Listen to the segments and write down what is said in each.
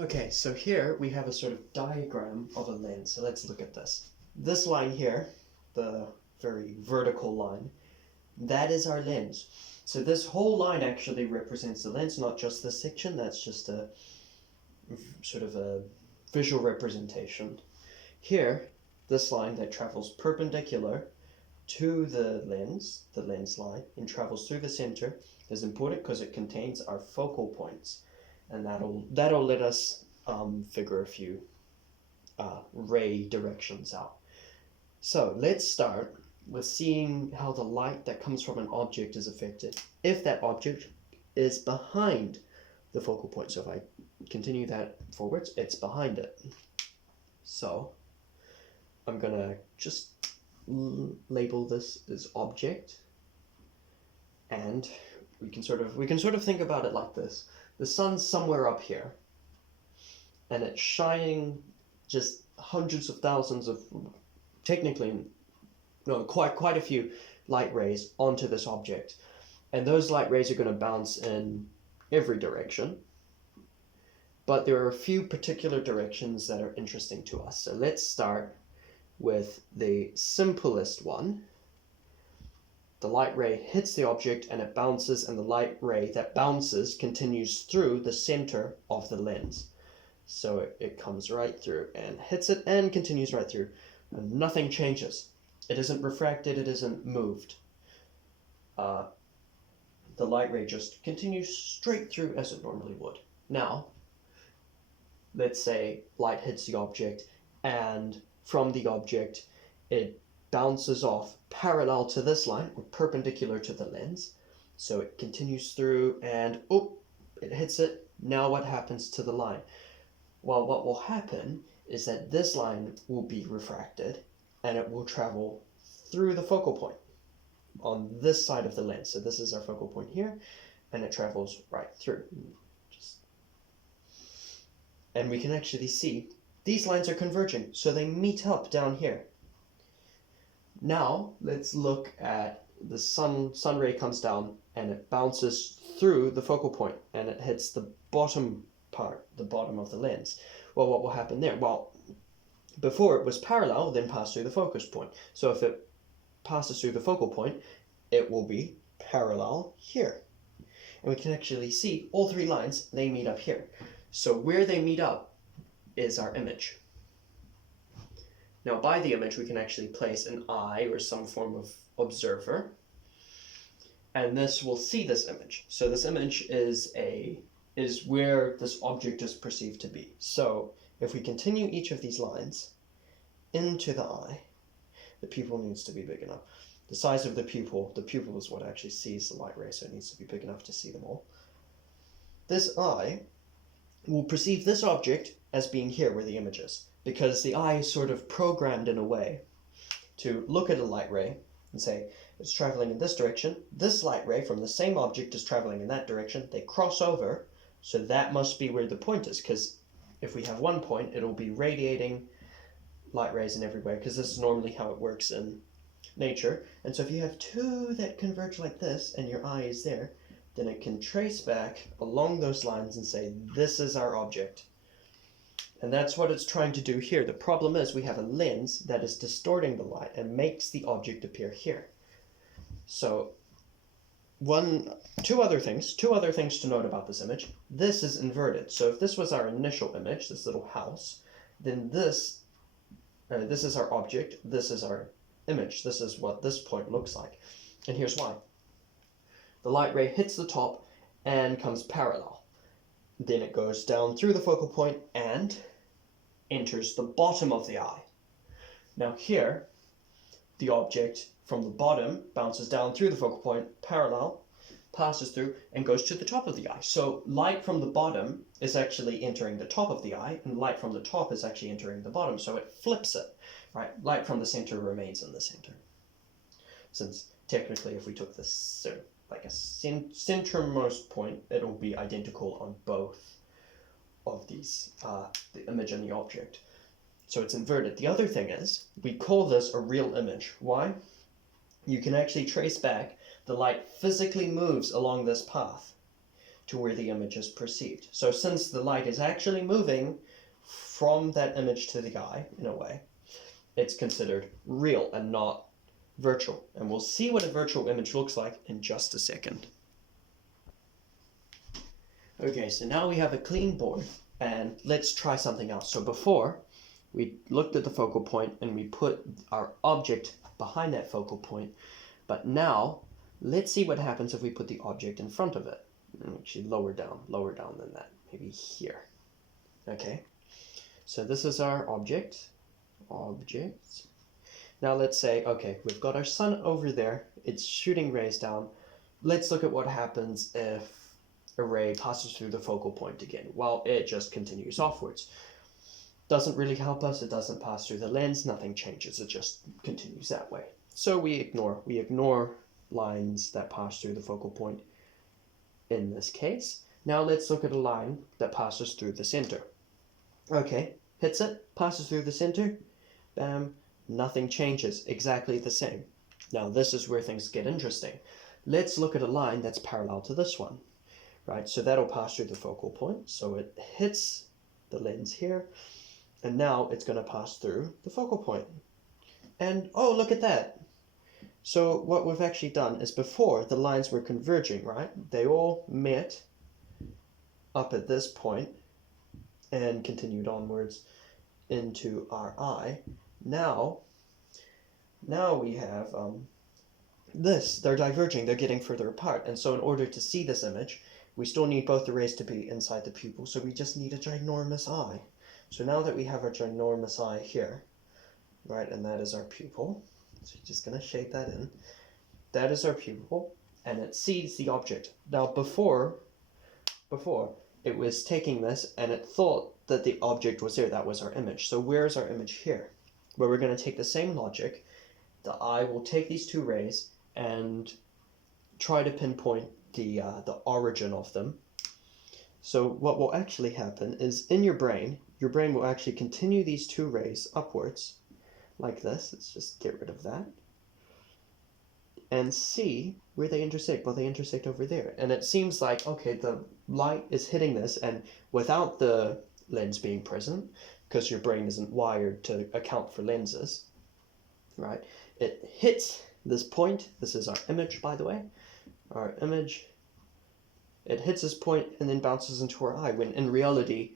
Okay, so here we have a sort of diagram of a lens. So let's look at this. This line here, the very vertical line, that is our lens. So this whole line actually represents the lens, not just this section. That's just a sort of a visual representation. Here, this line that travels perpendicular to the lens line, and travels through the center is important because it contains our focal points, and that'll let us figure a few ray directions out. So let's start with seeing how the light that comes from an object is affected if that object is behind the focal point. So if I continue that forwards, it's behind it. So I'm gonna just label this as object, and we can sort of think about it like this. The sun's somewhere up here, and it's shining just hundreds of thousands of, technically, no, quite a few light rays onto this object, and those light rays are going to bounce in every direction, but there are a few particular directions that are interesting to us. So let's start with the simplest one. The light ray hits the object and it bounces, and the light ray that bounces continues through the center of the lens. So it comes right through and hits it and continues right through, and nothing changes. It isn't refracted, it isn't moved. The light ray just continues straight through as it normally would. Now, let's say light hits the object, and from the object it bounces off parallel to this line, or perpendicular to the lens. So it continues through and it hits it. Now what happens to the line? Well, what will happen is that this line will be refracted and it will travel through the focal point on this side of the lens. So this is our focal point here, and it travels right through. And we can actually see these lines are converging, so they meet up down here. Now let's look at the sun ray comes down and it bounces through the focal point and it hits the bottom part, the bottom of the lens. Well, what will happen there? Well, before it was parallel, then passed through the focus point. So if it passes through the focal point, it will be parallel here. And we can actually see all three lines, they meet up here. So where they meet up is our image. Now by the image we can actually place an eye or some form of observer, and this will see this image. So this image is where this object is perceived to be. So if we continue each of these lines into the eye, the pupil needs to be big enough. The size of the pupil is what actually sees the light ray, so it needs to be big enough to see them all. This eye will perceive this object as being here where the image is, because the eye is sort of programmed in a way to look at a light ray and say, it's traveling in this direction, this light ray from the same object is traveling in that direction, they cross over, so that must be where the point is, because if we have one point, it'll be radiating light rays in everywhere, because this is normally how it works in nature. And so if you have two that converge like this, and your eye is there, then it can trace back along those lines and say, this is our object. And that's what it's trying to do here. The problem is we have a lens that is distorting the light and makes the object appear here. So two other things to note about this image. This is inverted. So if this was our initial image, this little house, then this is our object, this is our image. This is what this point looks like. And here's why. The light ray hits the top and comes parallel. Then it goes down through the focal point and enters the bottom of the eye. Now here, the object from the bottom bounces down through the focal point, parallel, passes through, and goes to the top of the eye. So light from the bottom is actually entering the top of the eye, and light from the top is actually entering the bottom, so it flips it, right? Light from the center remains in the center. Since technically if we took this like a centermost point, it'll be identical on both of these, the image and the object. So it's inverted. The other thing is, we call this a real image. Why? You can actually trace back the light physically moves along this path to where the image is perceived. So since the light is actually moving from that image to the eye, in a way, it's considered real and not virtual. And we'll see what a virtual image looks like in just a second. Okay, so now we have a clean board, and let's try something else. So before, we looked at the focal point and we put our object behind that focal point, but now let's see what happens if we put the object in front of it. Actually lower down than that, maybe here. Okay, so this is our object. Now let's say, okay, we've got our sun over there, it's shooting rays down. Let's look at what happens if a ray passes through the focal point again. Well, it just continues offwards. Doesn't really help us, it doesn't pass through the lens, nothing changes, it just continues that way. So we ignore lines that pass through the focal point in this case. Now let's look at a line that passes through the center. Okay, hits it, passes through the center, bam, nothing changes, exactly the same. Now this is where things get interesting. Let's look at a line that's parallel to this one, right? So that'll pass through the focal point, so it hits the lens here, and now it's going to pass through the focal point. And oh, look at that. So what we've actually done is before the lines were converging, right? They all met up at this point and continued onwards into our eye. Now we have this. They're diverging, they're getting further apart. And so in order to see this image, we still need both the rays to be inside the pupil, so we just need a ginormous eye. So now that we have our ginormous eye here, right, and that is our pupil, so you're just going to shade that in. That is our pupil, and it sees the object. Now before, it was taking this, and it thought that the object was there. That was our image. So where's our image here? Well, we're going to take the same logic. The eye will take these two rays and try to pinpoint the origin of them. So what will actually happen is in your brain will actually continue these two rays upwards, like this. Let's just get rid of that. And see where they intersect. Well, they intersect over there. And it seems like, okay, the light is hitting this, and without the lens being present, because your brain isn't wired to account for lenses, right? It hits this point. This is our image, by the way. Our image. It hits this point and then bounces into our eye, when in reality,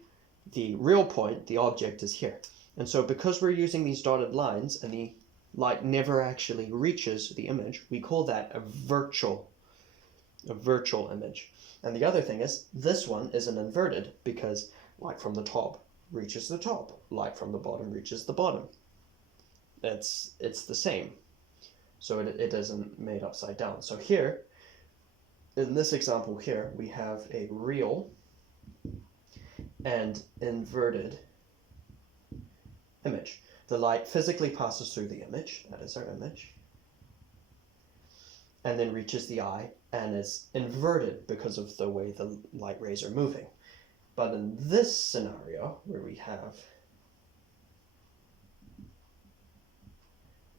the real point, the object, is here. And so because we're using these dotted lines and the light never actually reaches the image, we call that a virtual image. And the other thing is, this one isn't inverted because light from the top reaches the top, light from the bottom reaches the bottom. It's the same. So it isn't made upside down. So here, in this example here, we have a real and inverted image. The light physically passes through the image, that is our image, and then reaches the eye and is inverted because of the way the light rays are moving. But in this scenario, where we have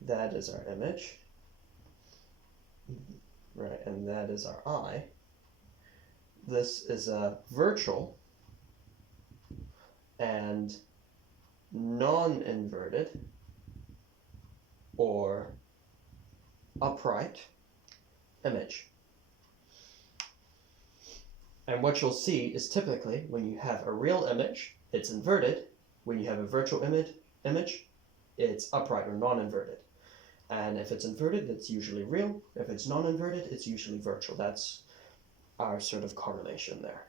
that is our image, right, and that is our eye, this is a virtual and non-inverted or upright image. And what you'll see is typically when you have a real image, it's inverted. When you have a virtual image, it's upright or non-inverted. And if it's inverted, it's usually real. If it's non-inverted, it's usually virtual. That's our sort of correlation there.